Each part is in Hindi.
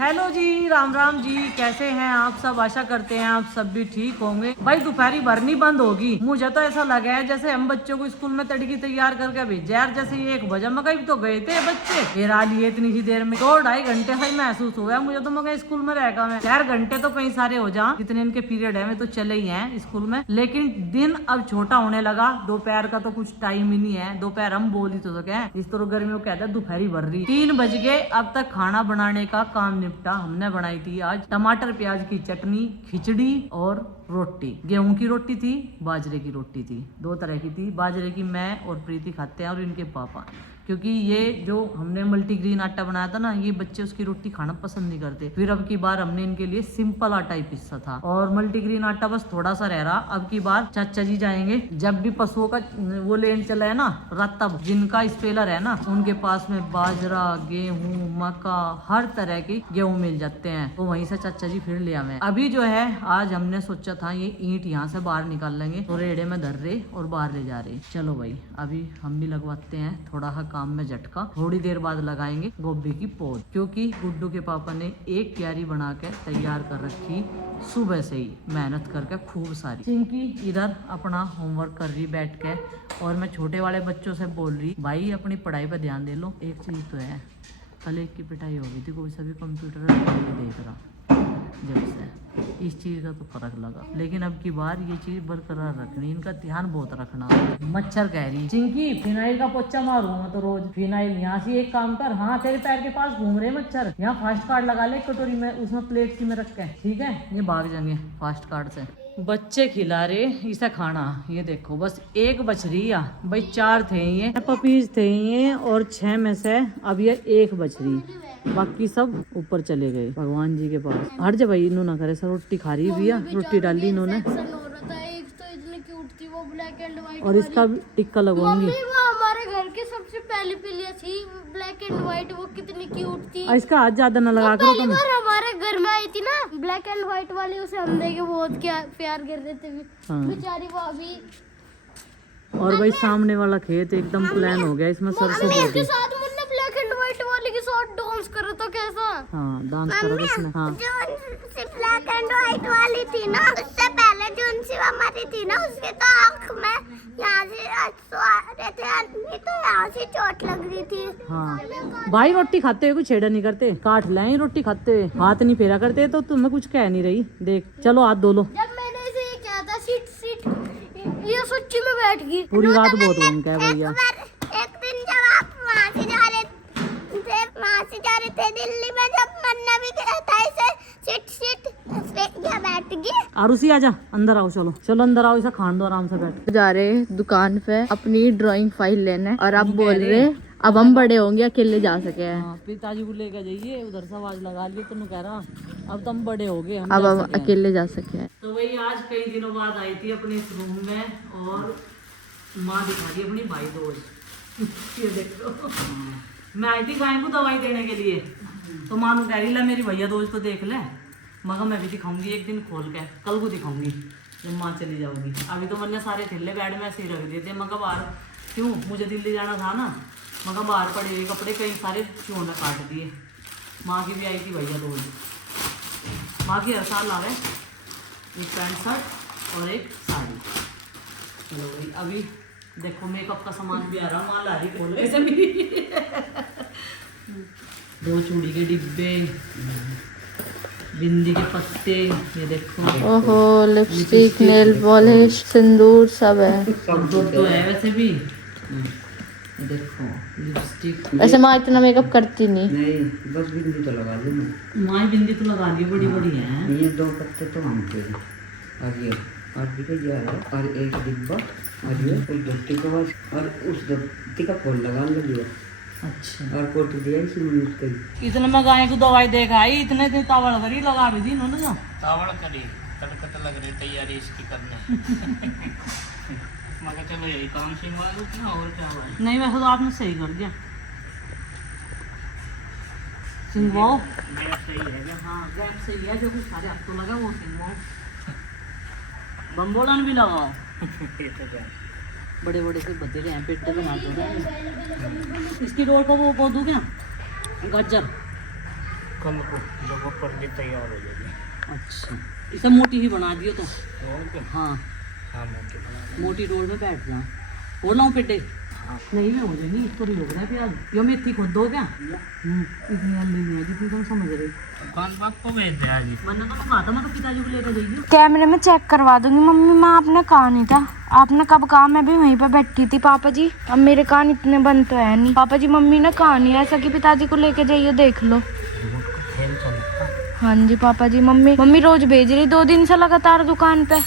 हेलो जी, राम राम जी, कैसे हैं आप सब। आशा करते हैं आप सब भी ठीक होंगे। भाई दोपहरी भरनी बंद होगी। मुझे तो ऐसा लगा है जैसे हम बच्चों को स्कूल में तड़की तैयार करके भेजे यार। जैसे 1 बजे मगर तो गए थे बच्चे, फिर आ लिए इतनी ही देर में 2-2.5 घंटे से महसूस हुआ मुझे तो। मगर स्कूल में रहेगा मैं 4 घंटे तो कई सारे हो जा, जितने इनके पीरियड है तो चले ही हैं स्कूल में। लेकिन दिन अब छोटा होने लगा, दोपहर का तो कुछ टाइम ही नहीं है। दोपहर हम बोल ही तो सके, इस तरह गर्मी में कहते हैं दोपहरी भर रही। 3 बज गए, अब तक खाना बनाने का काम निपटा। हमने बनाई थी आज टमाटर प्याज की चटनी, खिचड़ी और रोटी। गेहूं की रोटी थी, बाजरे की रोटी थी, 2 तरह की थी। बाजरे की मैं और प्रीति खाते हैं और इनके पापा, क्योंकि ये जो हमने मल्टीग्रेन आटा बनाया था ना, ये बच्चे उसकी रोटी खाना पसंद नहीं करते। फिर अब की बार हमने इनके लिए सिंपल आटा ही पिसा था और मल्टीग्रेन आटा बस थोड़ा सा रह रहा। अब की बार चाचा जी जाएंगे, जब भी पशुओं का वो लेन चला है ना रत्तब, जिनका स्पेलर है ना, उनके पास में बाजरा, गेहूं, मक्का, हर तरह की गेहूं मिल जाते हैं, तो वहीं से चाचा जी फिर ले आवे। अभी जो है आज हमने सोचा था ये ईंट यहाँ से बाहर निकाल लेंगे, तो रेड़े में धर रहे और बाहर ले जा रहे। चलो भाई अभी हम भी लगवाते हैं थोड़ा सा काम में झटका। थोड़ी देर बाद लगाएंगे गोभी की पौध, क्योंकि गुड्डू के पापा ने एक क्यारी बना के तैयार कर रखी सुबह से ही, मेहनत करके खूब सारी। चिंकी इधर अपना होमवर्क कर रही बैठ के, और मैं छोटे वाले बच्चों से बोल रही भाई अपनी पढ़ाई पर ध्यान दे लो। एक चीज तो है, कल एक की पिटाई हो गई थी, कोई सा भी कंप्यूटर देख रहा जब से, इस चीज का तो फर्क लगा। लेकिन अब की बार ये चीज बरकरार रखनी, इनका ध्यान बहुत रखना। मच्छर कह रही चिंकी फिनाइल का पोछा मारूंगा तो रोज। फिनाइल यहाँ से एक काम कर, हाँ तेरे पैर के पास घूम रहे मच्छर, यहाँ फास्ट कार्ड लगा ले कटोरी में, उसमें प्लेट सी में रख के, ठीक है, ये भाग जाएंगे फास्ट कार्ड से। बच्चे खिला रहे इसे खाना, ये देखो बस एक बच रही है भाई। 4 थे ये पपीज थे ये, और 6 में से अब ये 1 बच रही, बाकी सब ऊपर चले गए भगवान जी के पास। हट जा भाई, इन्हों ना करे सर। रोटी खा रही भैया, रोटी डाली इन्होंने, वो ब्लैक एंड व्हाइट और इसका भी टिक्का लगवाऊंगी। वो हमारे घर की सबसे पहली पिलिया थी ब्लैक एंड व्हाइट, वो कितनी क्यूट थी। इसका हाथ ज्यादा न लगा करो तुम। हमारे घर में आई थी ना ब्लैक एंड व्हाइट वाली, उसे हम देखे बहुत क्या प्यार कर रहे थे। हाँ। बेचारी वो अभी। और भाई सामने वाला खेत एकदम प्लान हो गया, इसमें सरसों बो दी। साथ मुन्ना ब्लैक एंड व्हाइट वाले के साथ डांस कर रहा था, कैसा? हाँ डांस करो इसमें। हाँ जो ब्लैक एंड व्हाइट वाली थी ना, उससे पहले जो उनसे हमारी थी ना, उसके तो आँख में यहाँ से आंसू आ रहे थे, आदमी तो यहाँ से चोट लग रही थी। हाँ भाई रोटी खाते हुए कुछ छेड़ा नहीं करते, काट लाए रोटी खाते हुए, हाथ नहीं फेरा करते, तो तुम्हें कुछ कह नहीं रही। देख चलो हाथ धो लो। जब मैंने इसे ये कहा था सीट सीट, ये सच्ची में बैठ गई। पूरी रात बहुत भयंकर है भैया। एक दिन जब आप वहाँ से जा रहे थे दिल्ली में, जब मन्ना भी गया था, इसे सीट सीट बैठ गई। आरुषी आजा, अंदर आओ, चलो चलो अंदर आओ, इसे खान दो आराम से बैठ। जा रहे दुकान पे अपनी ड्राइंग फाइल लेने, और अब बोल रहे अब हम बड़े होंगे अकेले जा सके हैं। हाँ, पिताजी को लेकर जाइए, उधर से आवाज लगा लिए, तुम कह रहा अब तुम बड़े हो गए, अब हम अकेले जा सके हैं। तो वही आज कई दिनों बाद आई थी अपने इस रूम में, और माँ दिखा दी अपनी भाई दोस्त। ये देखो मैं आई थी गाय को दवाई देने के लिए, तो माँ कह रही ला मेरी भैया दोस्त तो देख ले। मगर मैं भी दिखाऊंगी एक दिन खोल के, कल को दिखाऊंगी जब माँ चली जाऊंगी। अभी तो मैंने सारे थैले बेड में ऐसे ही रख दिए थे, मगर बाहर क्यों, मुझे दिल्ली जाना था ना, मगर बाहर पड़े हुए कपड़े कई सारे चूहों ने काट दिए। माँ की भी आई थी भैया दोस्त। माँ की हर साल आवे एक पैंट शर्ट और एक साड़ी। चलो भाई अभी देखो मेकअप का सामान भी आ रहा, माँ ला रही खोल के सभी। 2 चूड़ी के डिब्बे, बिंदी के पत्ते, ये देखो। ओहो लिपस्टिक, नेल पॉलिश, सिंदूर सब है। तो है वैसे भी, देखो लिपस्टिक। वैसे माँ इतना मेकअप करती नहीं। नहीं बस बिंदी तो लगा ली मैं। माँ बिंदी तो लगा ली, बड़ी बड़ी है। ये 2 पत्ते तो हम पे हैं, और ये और भी कोई जा रहा है, और एक डिब्बा, और ये उस धोती को बस, और उस धोती का फूल लगा लिया। अच्छा, और कोट दिया इसमें उसको। इतने में गाय को दवाई देख आई, इतने दिन तावड़ करी लगा भी दी इन्होंने जो तावड़ करी, तड़कत लग रही तैयारी इसकी करने। मगर चलो यही काम से मालूम ना, और क्या हुआ। नहीं वैसे तो आपने सही कर दिया सिंगवाओ। गैप सही है क्या? हाँ गैप सही है, जो कुछ सारे आपको लगा वो सिंगवाओ। बम्बोड़न भी लगाओ। ये तो क्या बड़े बड़े से बतेरे हैं, पेट बना दो। इसकी रोड को वो दूँ क्या, गाजर कल को जब वो परली तैयार हो जाएगी। अच्छा, इसे मोटी ही बना दियो तो। और क्या? हाँ, हाँ मोटी बना मोटी रोल में बैठ जा। और लाऊं पेटे? नहीं मैं हो जाएगी, इसको भी लग रहा है प्याज। यो मेथी खुद दो क्या? इतनी आलू नहीं है जितनी तुम समझ रहे। दुकान बाप को भेज दे आज ही। वरना तो तुम आता, मैं तो पिताजी को लेकर जाइए। कैमरे में चेक करवा दूंगी। मम्मी माँ आपने कहा नहीं था, आपने कब कहा? मैं भी वहीं पे बैठी थी पापा जी। अब मेरे कान इतने बंद तो है नहीं पापा जी। मम्मी ने कहा नहीं ऐसा कि पिताजी को लेके जाइए, देख लो। खेल चलता। हाँ जी पापा जी। मम्मी रोज भेज रही 2 दिन से लगातार दुकान पे।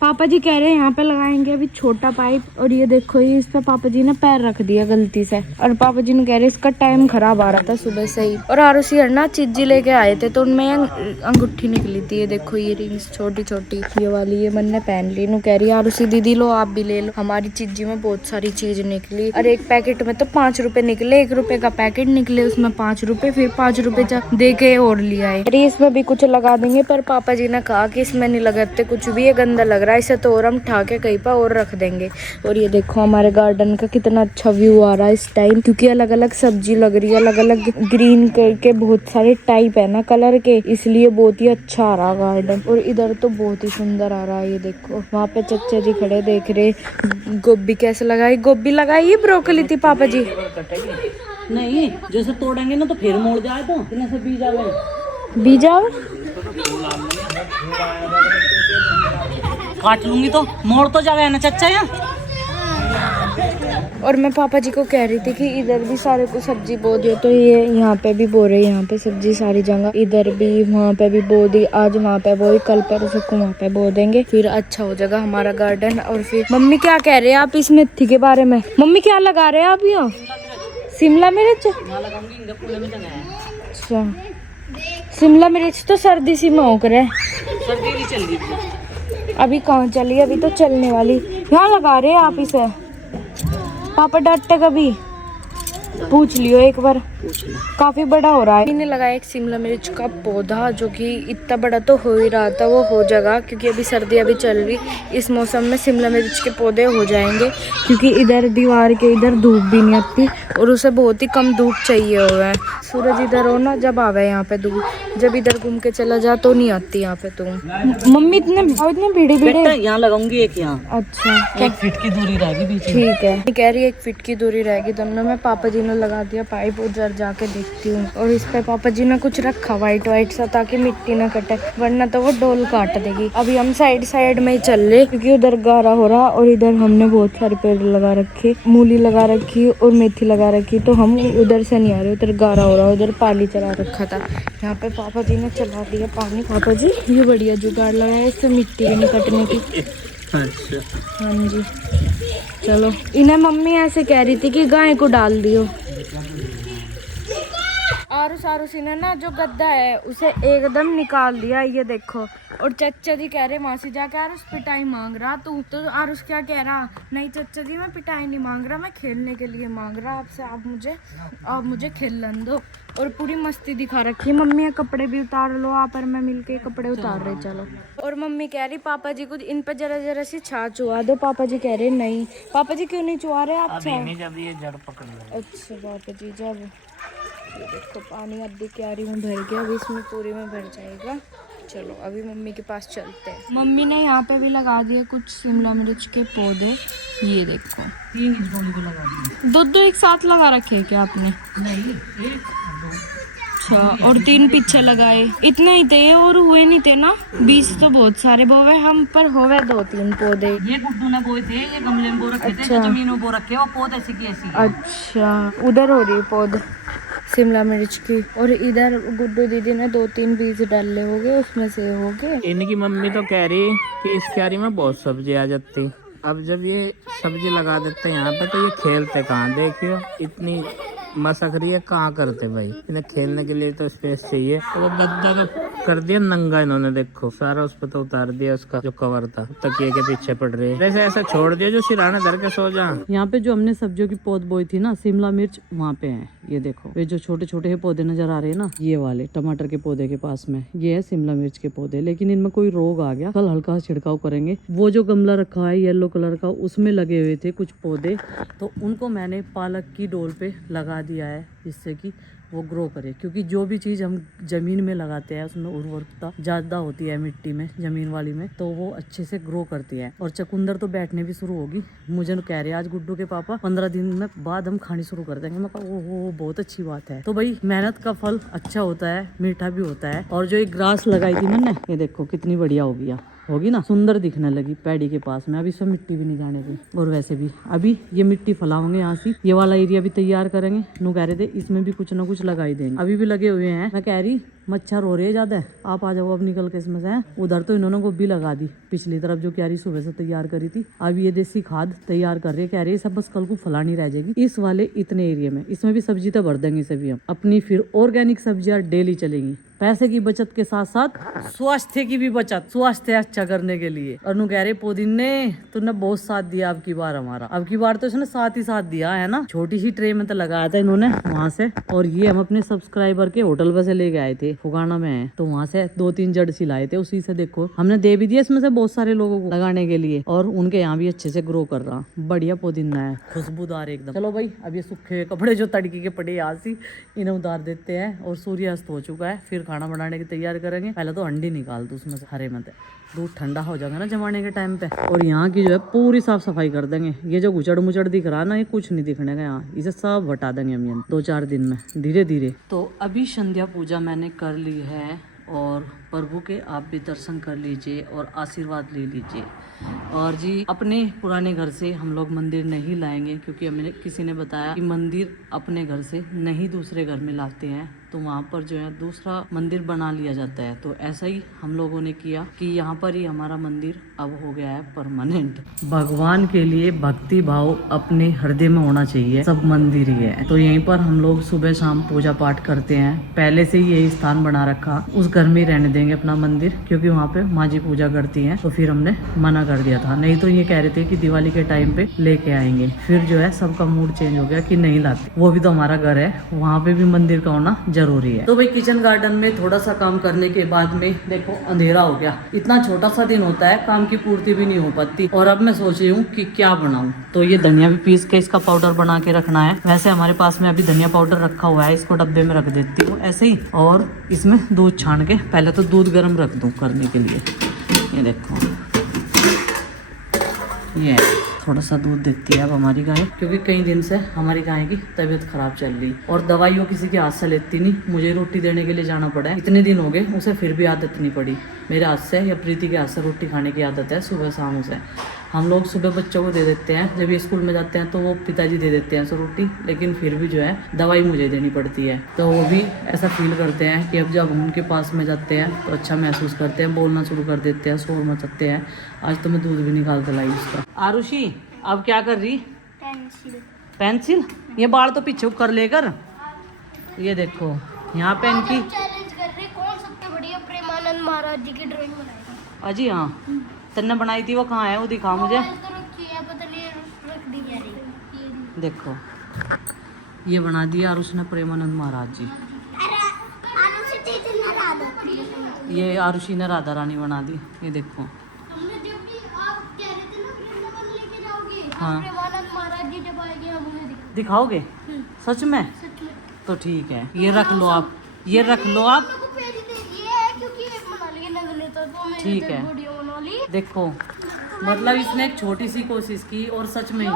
पापा जी कह रहे हैं यहाँ पे लगाएंगे अभी छोटा पाइप। और ये देखो, ये इस पे पापा जी ने पैर रख दिया गलती से। और पापा जी ने कह रहे इसका टाइम खराब आ रहा था सुबह से ही। और आरुषि ना चीजी लेके आए थे तो उनमें अंगूठी निकली थी। ये देखो ये रिंग्स छोटी छोटी, ये वाली ये मन ने पहन ली। नु कह रही आरुषि दीदी लो आप भी ले लो। हमारी चीजी में बहुत सारी चीज निकली। और एक पैकेट में तो 5 रुपए निकले। 1 रुपए का पैकेट निकले, उसमें 5 रुपए, फिर 5 रुपए दे के और लिया है। अरे इसमें भी कुछ लगा देंगे, पर पापा जी ने कहा कि इसमें नहीं लगाते कुछ भी, ये गंदा लग रहा है, इसे तो और हम उठा के कहीं पर और रख देंगे। और ये देखो हमारे गार्डन का कितना अच्छा व्यू आ रहा है इस टाइम, क्योंकि अलग अलग सब्जी लग रही है, अलग अलग ग्रीन के बहुत सारे टाइप है ना कलर के, इसलिए बहुत ही अच्छा आ रहा गार्डन। और इधर तो बहुत ही सुंदर आ रहा है। ये देखो वहाँ पे चच्चा जी खड़े देख रहे। गोभी कैसे लगाई? गोभी लगाई, ब्रोकली थी पापा जी। नहीं, जैसे तोड़ेंगे ना तो फिर मोड़ जाए तो इतने से बीज आवे। बीज आवे? काट लूंगी तो मोड़ तो जावे ना चच्चा यार। और मैं पापा जी को कह रही थी कि इधर भी सारे को सब्जी बो दियो, तो ये यहाँ पे भी बो रहे, यहाँ पे सब्जी सारी जगह, इधर भी वहाँ पे भी बो दी। आज वहाँ पे बोई, कल परसों को वहाँ पे बो देंगे, फिर अच्छा हो जाएगा हमारा गार्डन। और फिर मम्मी क्या कह रहे हैं आप इस मेथी के बारे में? मम्मी क्या लगा रहे हैं आप यहाँ? शिमला मिर्च? अच्छा, शिमला मिर्च तो सर्दी सी महक रहा है। सर्दी नहीं चल रही अभी कहाँ चली, अभी तो चलने वाली। यहाँ लगा रहे हैं आप इसे? पापा डरते कभी? पूछ लियो एक बार, काफी बड़ा हो रहा है। मैंने लगाया एक शिमला मिर्च का पौधा, जो कि इतना बड़ा तो हो ही रहा था, वो हो जाएगा क्योंकि अभी सर्दी अभी चल रही। इस मौसम में शिमला मिर्च के पौधे हो जाएंगे, क्योंकि इधर दीवार के इधर धूप भी नहीं आती और उसे बहुत ही कम धूप चाहिए हुआ है। सूरज इधर हो ना जब आवे यहाँ पे धूप, जब इधर घूम के चला जा तो नहीं आती यहाँ पे धूप। मम्मी इतने भीड़े भीड़े यहाँ लगाऊंगी एक यहाँ। अच्छा, 1 फीट की दूरी रहेगी बीच में। ठीक है। कह रही है 1 फीट की दूरी रहेगी दोनों में। पापा जी ने लगा दिया पाइप, उधर जाके देखती हूँ। और इस पे पापा जी ने कुछ रखा व्हाइट व्हाइट सा, ताकि मिट्टी ना कटे, वरना तो वो डोल काट देगी। अभी हम साइड साइड में ही चल रहे, क्योंकि उधर गारा हो रहा और इधर हमने बहुत सारे पेड़ लगा रखे, मूली लगा रखी और मेथी लगा रखी, तो हम उधर से नहीं आ रहे, उधर गारा हो रहा, उधर पानी चला रखा था। यहाँ पे पापा जी ने चला दिया पानी। पापा जी ये बढ़िया जुगाड़ लगाया, इससे मिट्टी भी नहीं कटने की। अच्छा हाँ जी, चलो। इन्हें मम्मी ऐसे कह रही थी कि गाय को डाल दियो। आरुषि ने ना जो गद्दा है उसे एकदम निकाल दिया, ये देखो। और चच्चा जी कह रहे मासी जाके आरुष पिटाई मांग रहा तू, तो आरुष क्या कह रहा? नहीं चच्चा जी मैं पिटाई नहीं मांग रहा, मैं खेलने के लिए मांग रहा आपसे, आप मुझे खेलन दो। और पूरी मस्ती दिखा रखी है। मम्मी ये कपड़े भी उतार लो आप और मैं मिलके कपड़े उतार रहे, चलो। और मम्मी कह रही पापा जी को इन पर जरा जरा सी छाछ चुआ दो। पापा जी कह रहे नहीं। पापा जी क्यों नहीं चुआ रहे आप अभी छाछ? नहीं, जब ये जड़ पकड़ ले। अच्छा पापा जी, जब ये देखो पानी अभी क्यारी में भर गया, अभी इसमें पूरी में भर जाएगा। चलो अभी मम्मी के पास चलते हैं। मम्मी ने यहाँ पे भी लगा दिए कुछ शिमला मिर्च के पौधे, ये देखो। 3 इंच डोली को लगा दी। दो एक साथ लगा रखे हैं क्या आपने? नहीं, 1 2। अच्छा, और 3 पीछे लगाए, इतने ही थे और हुए नहीं थे ना? 20 तो बहुत सारे बोवे हम, पर होवे 2-3 पौधे। ये गुड्डू ने बोए थे, ये गमले में बो रखे थे, अच्छा। जमीन में बो रखे, वो पौध ऐसी की ऐसी। अच्छा, उधर हो रही पौध शिमला मिर्च की। और इधर गुड्डू दीदी ने 2-3 बीज डाले हो गए, उसमें से हो गए। इनकी मम्मी तो कह रही कि इस क्यारी में बहुत सब्जी आ जाती। अब जब ये सब्जी लगा देते यहाँ पे तो ये खेलते कहाँ? देखियो इतनी मशक रही है, कहाँ करते भाई? इन्हें खेलने के लिए तो स्पेस चाहिए। तो वो गद्दा तो कर दिया नंगा इन्होंने, देखो सारा उस पर तो उतार दिया, उसका जो कवर था तकिए के पीछे पड़ रही है। वैसे ऐसा छोड़ दिया जो सिराने धर के सो जा। यहाँ पे जो हमने सब्जियों की पौध बोई थी ना, शिमला मिर्च वहाँ पे है। ये देखो, ये जो छोटे छोटे पौधे नजर आ रहे हैं ना, ये वाले टमाटर के पौधे के पास में, ये है शिमला मिर्च के पौधे। लेकिन इनमें कोई रोग आ गया, कल हल्का छिड़काव करेंगे। वो जो गमला रखा है येलो कलर का, उसमें लगे हुए थे कुछ पौधे, तो उनको मैंने पालक की डोल पे लगा दिया है, जिससे कि वो ग्रो करे, क्योंकि जो भी चीज़ हम ज़मीन में लगाते हैं उसमें उर्वरकता ज़्यादा होती है मिट्टी में, ज़मीन वाली में, तो वो अच्छे से ग्रो करती है। और चकुंदर तो बैठने भी शुरू होगी। मुझे कह रहे हैं आज गुड्डू के पापा 15 दिन में बाद हम खानी शुरू कर देंगे। मैं कहा वो बहुत अच्छी बात है। तो भाई मेहनत का फल अच्छा होता है, मीठा भी होता है। और जो एक ग्रास लगाई थी मैंने, ये देखो कितनी बढ़िया होगी ना, सुंदर दिखने लगी पैडी के पास में। अभी इसमें मिट्टी भी नहीं जाने दी। और वैसे भी अभी ये मिट्टी फैलाओगे यहाँ से, ये वाला एरिया भी तैयार करेंगे। नु कह रहे थे इसमें भी कुछ ना कुछ लगाई देंगे। अभी भी लगे हुए हैं। मैं कह रही मच्छर हो रहे हैं ज्यादा, आप आ जाओ अब निकल के इसमें से। उधर तो इन्होंने गोभी लगा दी पिछली तरफ, जो क्यारी सुबह से तैयार करी थी। अब ये देसी खाद तैयार कर रहे हैं, कह रहे हैं सब बस कल को फलानी रह जाएगी। इस वाले इतने एरिया में इसमें भी सब्जी तो भर देंगे सभी हम अपनी। फिर ऑर्गेनिक सब्जियां डेली चलेंगी, पैसे की बचत के साथ साथ स्वास्थ्य की भी बचत, स्वास्थ्य अच्छा करने के लिए। और नु कह रहे पुदीने तूने बहुत साथ दिया अब की बार हमारा। अब की बार तो इसने साथ ही साथ दिया है ना। छोटी सी ट्रे में तो लगाया था इन्होंने वहां से। और ये हम अपने सब्सक्राइबर के होटल पर से लेके आए थे, फुगाना में है, तो वहां से 2-3 जड़ सी लाए थे। उसी से देखो हमने दे भी दिया इसमें से बहुत सारे लोगों को लगाने के लिए। और उनके यहाँ भी अच्छे से ग्रो कर रहा, बढ़िया पुदीना है, खुशबूदार एकदम। चलो भाई अब ये सूखे कपड़े जो तड़की के पड़े यहाँ से इन्हें उतार देते हैं। और सूर्यास्त हो चुका है, फिर खाना बनाने की तैयारी करेंगे। पहले तो अंडी निकाल दो उसमें से, हरे मत दूध ठंडा हो जाएगा ना जमाने के टाइम पे। और यहाँ की जो है पूरी साफ सफाई कर देंगे। ये जो गुचड़ मुचड़ दिख रहा है ना, ये कुछ नहीं दिखने का यहाँ, इसे सब हटा देंगे हम यहाँ 2-4 दिन में धीरे धीरे। तो अभी संध्या पूजा मैंने कर ली है और प्रभु के आप भी दर्शन कर लीजिए और आशीर्वाद ले लीजिए। और जी अपने पुराने घर से हम लोग मंदिर नहीं लाएंगे, क्योंकि हमें किसी ने बताया कि मंदिर अपने घर से नहीं दूसरे घर में लाते हैं, तो वहाँ पर जो है दूसरा मंदिर बना लिया जाता है। तो ऐसा ही हम लोगों ने किया कि यहाँ पर ही हमारा मंदिर अब हो गया है परमानेंट। भगवान के लिए भक्ति भाव अपने हृदय में होना चाहिए, सब मंदिर ही है। तो यहीं पर हम लोग सुबह शाम पूजा पाठ करते हैं। पहले से ही यही स्थान बना रखा, उस घर में रहने देंगे अपना मंदिर, क्योंकि वहाँ पे माँ जी पूजा करती हैं। तो फिर हमने मना कर दिया था, नहीं तो ये कह रहे थे कि दिवाली के टाइम पे लेके आएंगे। फिर जो है सबका मूड चेंज हो गया कि नहीं लाते, वो भी तो हमारा घर है, वहाँ पे भी मंदिर का होना जरूरी है। तो भाई किचन गार्डन में थोड़ा सा काम करने के बाद में देखो अंधेरा हो गया। इतना छोटा सा दिन होता है, काम की पूर्ति भी नहीं हो पाती। और अब मैं सोच रही हूँ कि क्या बनाऊं। तो ये धनिया भी पीस के इसका पाउडर बना के रखना है। वैसे हमारे पास में अभी धनिया पाउडर रखा हुआ है, इसको डब्बे में रख देती हूँ ऐसे ही। और इसमें दूध छान के, पहले तो दूध गर्म रख दूं करने के लिए। ये देखो ये थोड़ा सा दूध देती है अब हमारी गाय, क्योंकि कई दिन से हमारी गाय की तबीयत खराब चल रही। और दवाइयों किसी के हाथ से लेती नहीं, मुझे रोटी देने के लिए जाना पड़ा है। इतने दिन हो गए उसे फिर भी आदत नहीं पड़ी मेरे हाथ से, या प्रीति के हाथ से रोटी खाने की आदत है सुबह शाम उसे। हम लोग सुबह बच्चों को दे देते हैं, जब ये स्कूल में जाते हैं तो वो पिताजी दे देते हैं सो रोटी, लेकिन फिर भी जो है दवाई मुझे देनी पड़ती है। तो वो भी ऐसा फील करते हैं कि अब जब हम उनके पास में जाते हैं तो अच्छा महसूस करते हैं, बोलना शुरू कर देते हैं, शोर मचाते हैं। आज तो मैं दूध भी निकाल के लाई उसका। आरुषि अब क्या कर रही? पेंसिल। ये बाल तो पीछे कर लेकर, ये देखो यहाँ पेन की चैलेंज कर रहे कौन सबसे बढ़िया प्रेमानंद महाराज जी की ड्राइंग बनाएगा। अजी हाँ तन्ने बनाई थी, वो कहाँ है? वो दिखा मुझे। तो रखी है, पता नहीं रख दी है ये। देखो ये बना दिया और उसने प्रेमानंद महाराज जी। ये आरुषि ने राधा रानी बना दी। ये देखो हमने जब भी आप कह रहे थे ना वृंदावन लेके जाओगे, हाँ। प्रेमानंद महाराज जी जब आएंगे हम उन्हें दिखाओगे सच में? सच में। तो ठीक है, ये रख लो आप, ये रख लो आप। मेरे को पहली तो ये है क्योंकि बना लिए नगले तो मेरे ठीक है। वीडियो बना ली। देखो मतलब इसने एक छोटी सी कोशिश की और सच में ही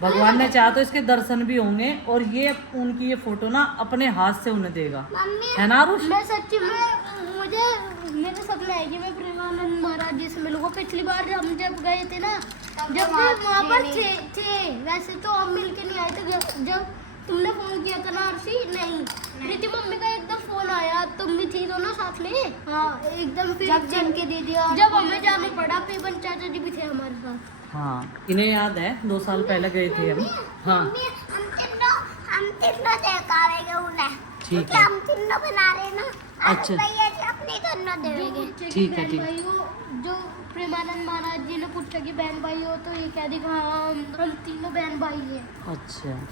भगवान ने चाहा तो इसके दर्शन भी होंगे। और ये उनकी ये फोटो ना अपने हाथ से उन्हें देगा, है ना आरुष? मैं सच में मुझे मेरा सपना है कि मैं प्रेमानंद महाराज जी से मिलूंगा। पिछली बार हम जब गए थे ना, जब भी वहाँ पर थे वैसे तो हम मिल के नहीं आए थे। जब तुमने फोन किया था ना आरसी, नहीं प्रीति मम्मी का एकदम फोन आया, तुम भी थी दोनों साथ में। हाँ एकदम फिर जन के दे दिया। जब हमें जाना पड़ा पेबन चाचा जी भी थे हमारे साथ। हाँ इन्हें याद है 2 साल पहले गए थे हम। हाँ हम तीनों देखावेंगे उन्हें, ठीक है। हम तीनों बना रहे ना। अच्छा भैया जी अपने तीनों देंगे। ठीक है, ठीक। जो प्रेमानंद महाराज जी ने पूछा कि बहन भाई हो, तो ये क्या दिखा, हम तीनों बहन भाई हैं। अच्छा।